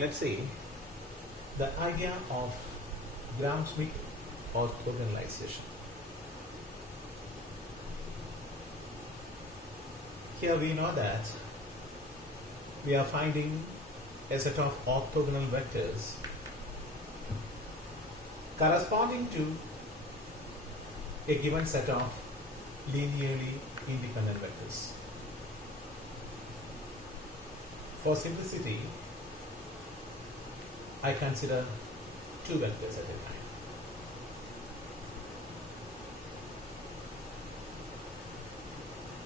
let's say the idea of Gram-Schmidt orthogonalization. Here we know that we are finding a set of orthogonal vectors corresponding to a given set of linearly independent vectors. For simplicity, I consider two vectors at a time.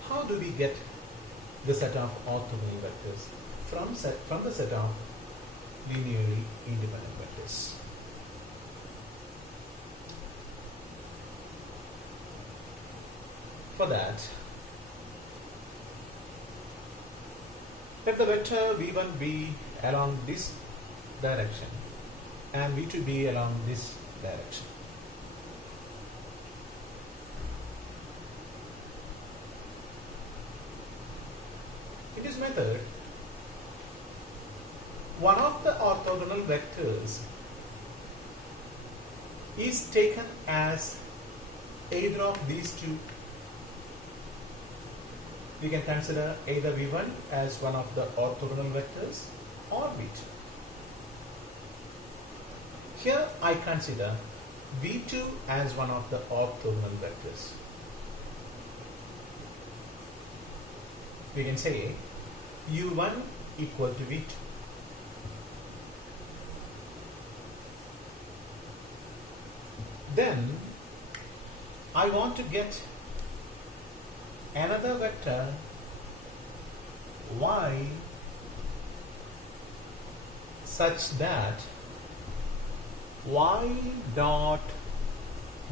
How do we get the set of orthogonal vectors from the set of linearly independent vectors? For that, let the vector v1 be along this direction and v2 be along this direction. In this method, one of the orthogonal vectors is taken as either of these two. We can consider either v1 as one of the orthogonal vectors or v2. Here I consider v2 as one of the orthogonal vectors. We can say u1 equal to v2. Then I want to get another vector y such that y dot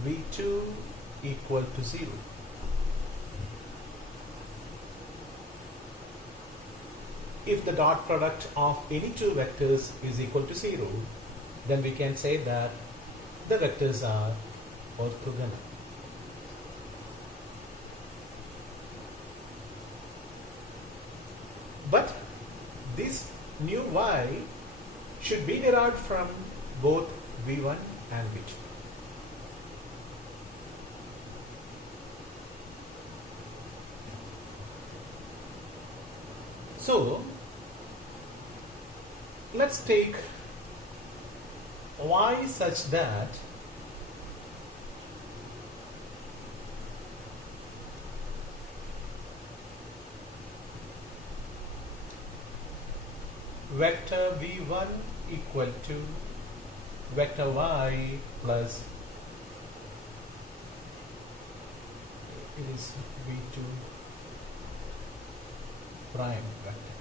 v2 equal to 0. If the dot product of any two vectors is equal to 0, then we can say that the vectors are orthogonal. But this new y should be derived from both v1 and v2. So let's take y such that vector v1 equal to vector y plus it is v2 prime vector.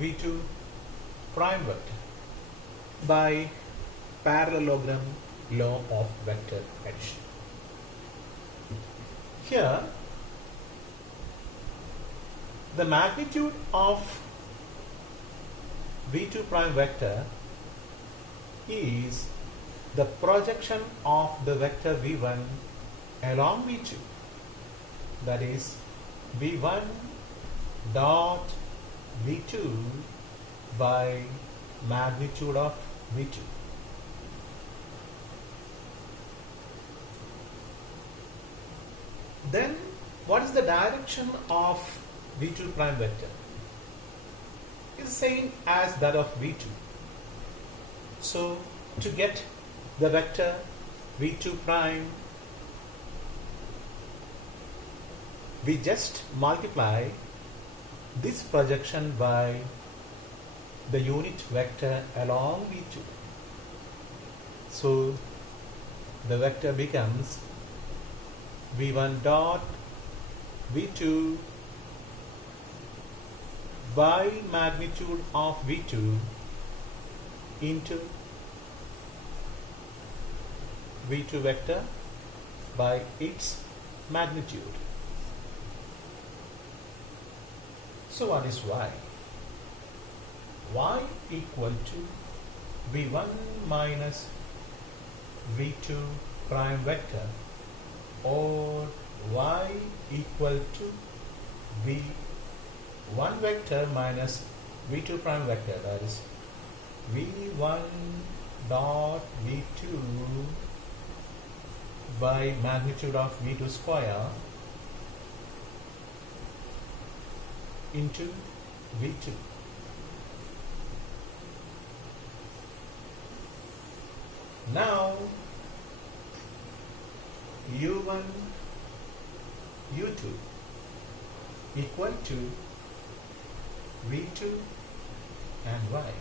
v2 prime vector by parallelogram law of vector addition. Here the magnitude of v2 prime vector is the projection of the vector v1 along v2, that is v1 dot v2 by magnitude of v2. Then what is the direction of v2 prime vector? Is the same as that of v2. So to get the vector v2 prime, we just multiply this projection by the unit vector along v2. So the vector becomes v1 dot v2 by magnitude of v2 into v2 vector by its magnitude. So what is y? Y equal to v1 minus v2 prime vector, or y equal to one vector minus v2 prime vector, that is v1 dot v2 by magnitude of v2 square into v2. Now u1 u2 equal to v2 and y.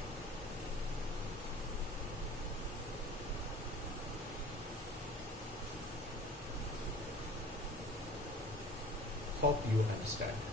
Hope you understand.